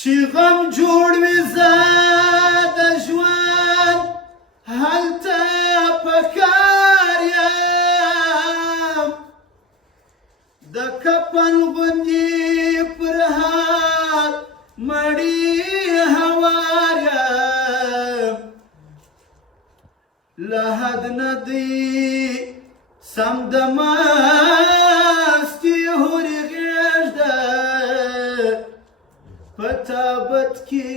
چې غم جوړ وي زه د ژوند هلته په کار یم د کفن غوندې پر هر مړي هوار یم له حد نه دی سم د مستي هورې غېږ ده په تابت کې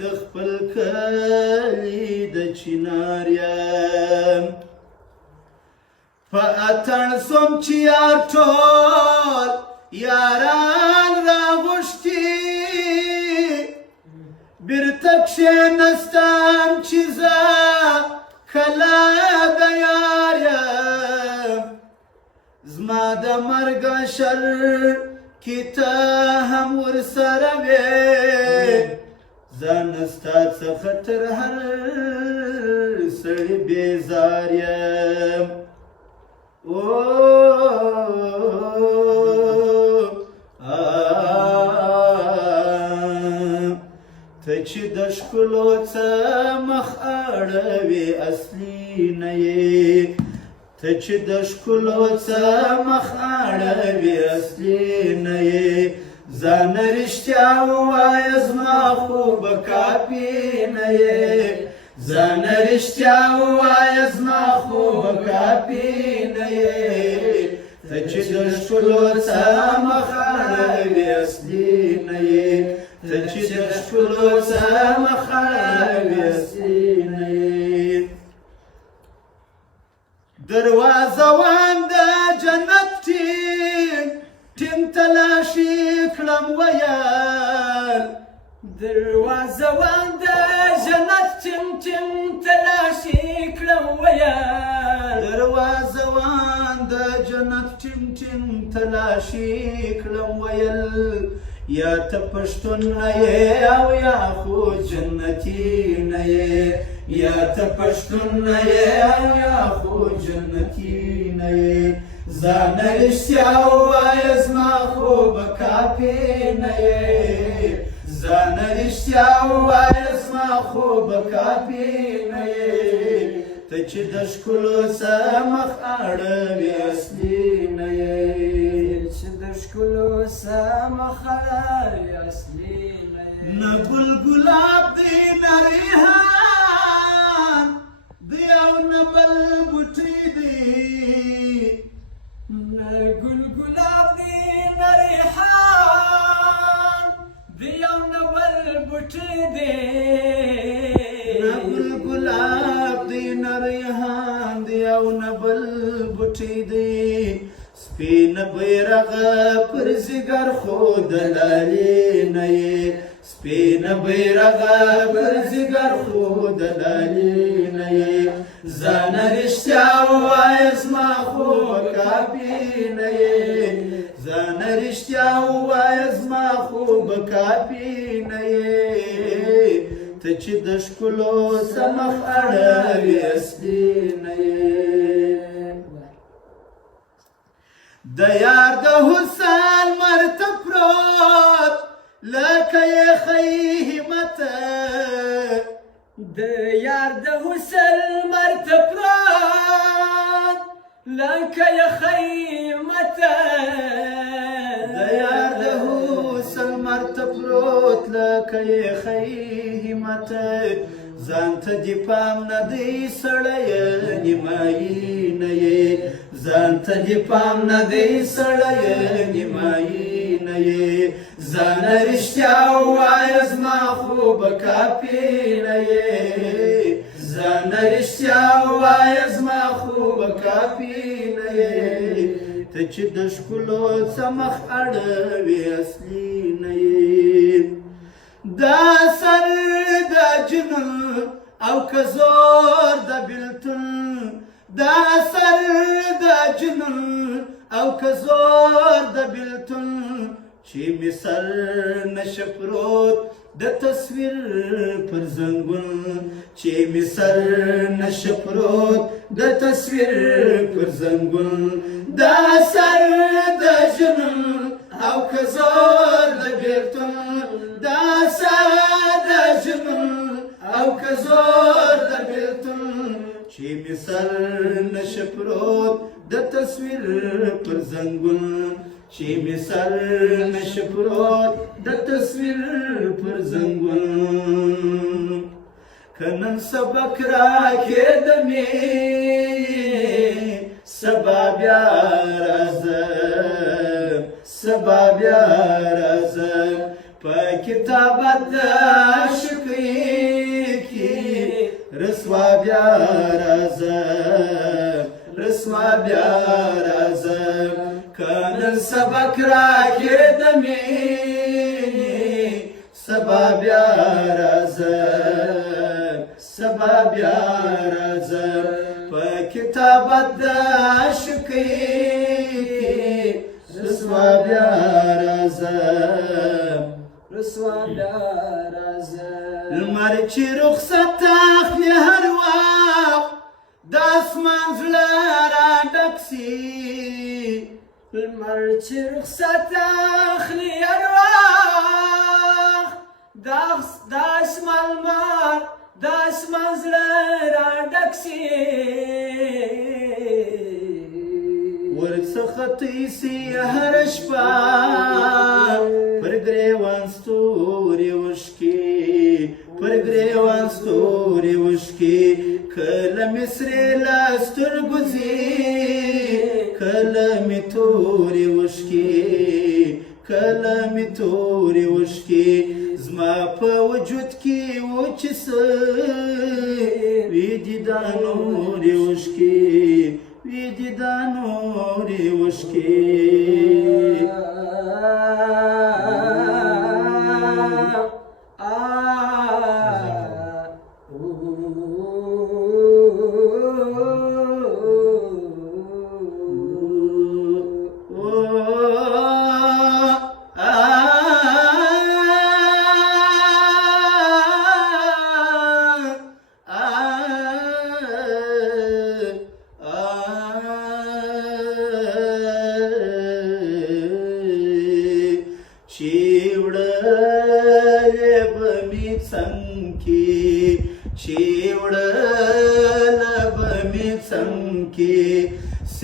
د خپل کلي د چنار یم په اتڼ سوم چې یار ټول یاران راغوښتي بیرته کښېنستم چې زه کله د یار یم زما د مرګه شر کې ته هم ورسره وې ځان ستا څخه تر هر سړي بیزار یم ته چې د ښکلو څه مخ اړوې اصلي نه یې ته چې د ښکلو څه مخ اړوې اصلي نه یې ځان رښتیا ووایه زما خو به کافي نه یې ځان رښتیا ووایه زما خو به کافي نه یې ته چې د ښکلو څه مخ اړوې اصلي نه یې ته چې د ښکلو څه مخ اړوې اصلي نه یې دروازه وان د جنت ټینګ تلاشي کړم ویل دروازه وان د جنت ټینګ تلاشي کړم ویل دروازه وان د جنت ټینګ تلاشي کړم ویل یا ته پښتون نه یې او یا خو جنتي نه یې یا ته پښتون نه یې او یا خو جنتي نه یې ځان رښتیا ووایه زما خو به کافي نه یې ځان رښتیا ووایه زما خو به کافي نه یې ته چې د ښکلو څه مخ اړوې اصلي نه یې چې د ښکلو څه مخ اړوې اصلي نه یې نه ګل ګلاب دی نه ریحان دی او نه بل بوټی دی نه ګل ګلاب دی نه ریحان دی او نه بل بوټی دی نه ګل ګلاب دی نه ریحان دی او نه بل بوټی دی سپین بیرغه پر ځیګر خو د لالې نه یې سپین بیرغه پر ځیګر خو د لالې نه یې ځان رښتیا ووایه زما خو به کافي نه یې ځان رښتیا ووایه زما خو به کافي نه یې ته چې د ښکلو څه مخ اړوې اصلي نه یې د یار د حسن مرته پروت لکه یخی همت د یار د حسن مرته پروت لکه یخی همت د یار د حسن مرته پروت لکه یخی همت ځان ته دې پام نه دی سړیه نیمایي نه یې ځان ته دې پام نه دی سړیه نیمایي نه یې ځان رښتیا ووایه زما خو به کافي نه یې ځان رښتیا ووایه زما خو به کافي نه یې ته چې د ښکلو څه مخ اړوې اصلي نه یې دا سر د جنون او که زور د بلتون دا سر د جنون او که زور د بلتون چې می سر نشه پروت د تصویر پر زنګون چې می سر نشه پروت د تصویر پر زنګون دا سر د جنون او که زور د بلتون دا او که زور د بیلتون چې می سر نشه پروت د تصویر پر زنګون چې می سر نشه پروت د تصویر پر زنګون که نن سبق راکې د مې سبا بیا راځم سبا بیا راځم په کتابت د عاشقۍ کې رسوا بیا راځم رسوا بیا راځم که نن سبق راکې د مې سبا بیا راځم سبا بیا راځم په کتابت د عاشقۍ رسوا بیا راځم رسوا بیا راځم لمر چې رخصت اخلي هر وخت د اسمان زړه راډک سي لمر چې رخصت اخلي هر وخت د اسمان زړه راډک سي ورڅخه تیسي هر شپه پر ګریوان ستوري وشکي پر ګریوان ستوري وشکي کله مې سرې له سترګو ځي کله مې تورې وشکي کله مې تورې وشکي زما په وجود کې وچې سوي دي دا نورې وشکي وي دي دا نورې وشکي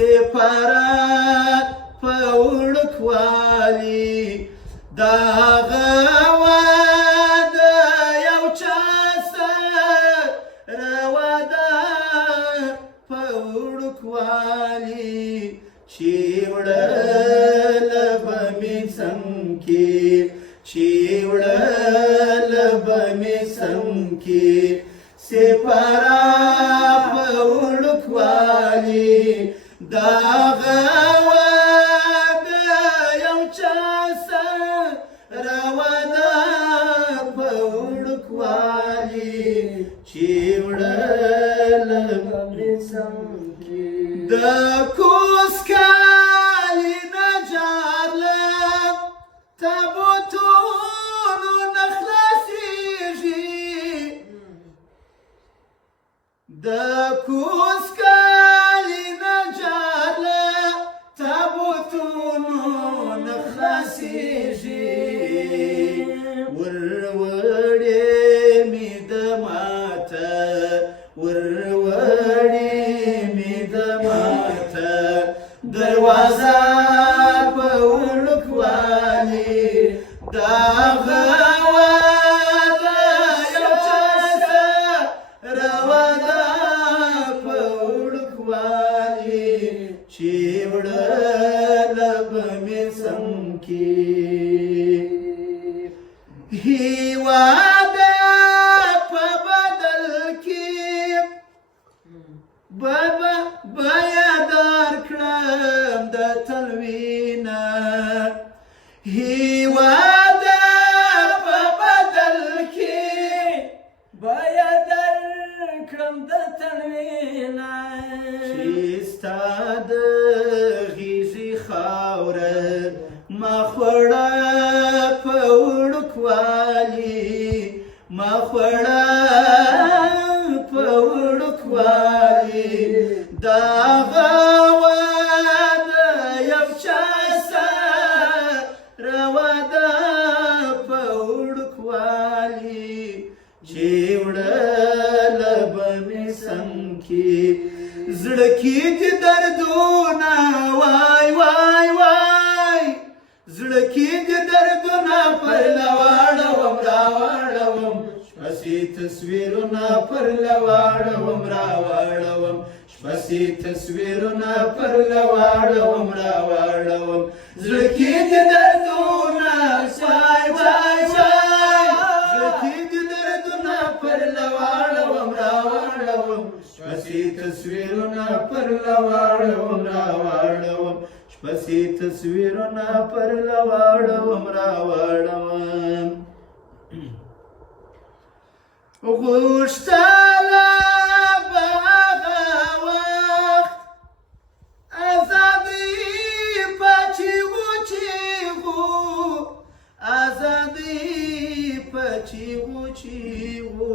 سفارت په وړوکوالي د هغه واده یو چا سره واده په وړوکوالي چې وړله به مې څمکې چې وړله به مې څمکې سفارت په وړوکوالي دا غواده یو چا سره واده په وړوکوالي چې وړله به مې څمکې د کوز کالي نه جارلم تابوتونو نه خلاصېږي د کوز دروازه په وړوکوالي دا غواده یو چا سره واده په وړوکوالي چې وړله به مې څمکې هېواده په بدل کې بیا درکړم د تلوینه هېواده په بدل کې بیا درکړم د تلوینه چې ستا د غیږې خاوره ما خوړه په وړوکوالي ما خوړه په وړوکوالي دا غواده یو چا سره واده په وړوکوالي چې وړه زړه کې دې دردونه وای وای وای زړه کې دې دردونه پر لواړوم راواړوم شپسې تصویرونه پر لواړوم راواړوم شپسې تصویرونه پر لواړوم راواړوم زړه کې دې دردونه وای وای وای زړه کې دې دردونه پر لواړوم راواړوم شپسې تصویرونه پر لواړوم راواړوم شپسې تصویرونه پر لواړوم راواړوم غوښتله به هغه وخت ازادۍ په چیغو چیغو ازادۍ په چیغو چیغو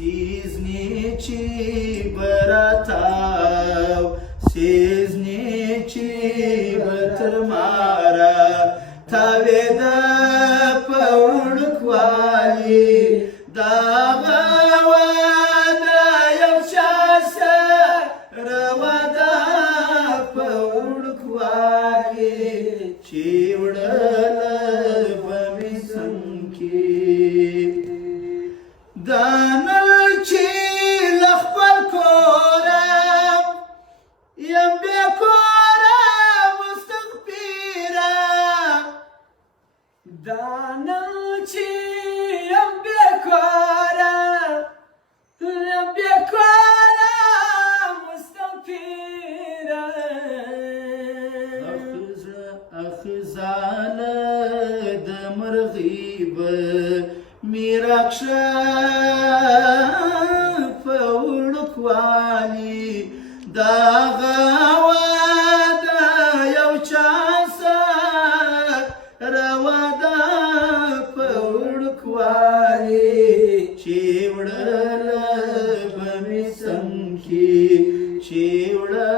سیزنی چی براتاو سیزنی چی بتر مارا تاویدا پوڑکوالی داغا وادا یو چاسا روادا پوڑکوالی چی وڑل بمی سنکی دانل چی لخبر کورم یم بی کورم مستقبیرم دانل چی یم بی کورم مستقبیرم اخزاله د مرغیب میراکشه پوڑکوالی داغا وادا یو چاسا روادا پوڑکوالی چی وڑل بمی سنکی چی وڑل